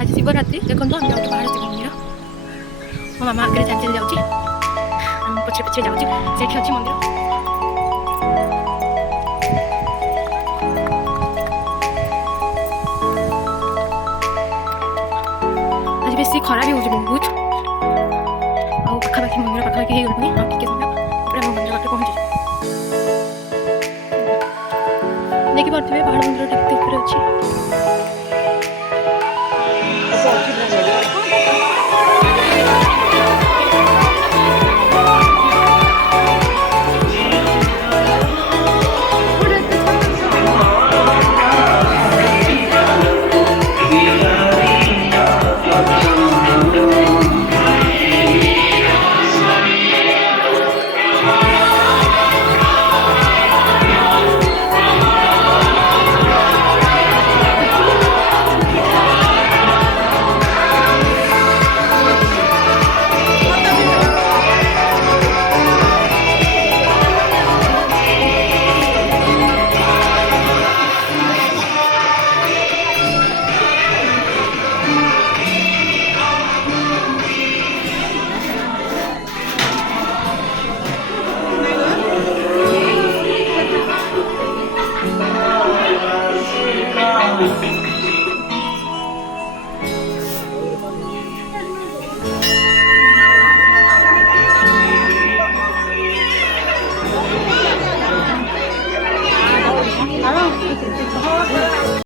आज शिवरात्रि देखो हम जाऊँ बाहर शिव मंदिर मो मामा आगे चल चल जाऊँ पछे पछे जाऊँ से अच्छी मंदिर आज बेस खरा भी हो बहुत पाखापाखि मंदिर पाखापाखि हो गई टे समय मंदिर पाखे पहुँची देखिपे पहाड़ मंदिर टे अच्छी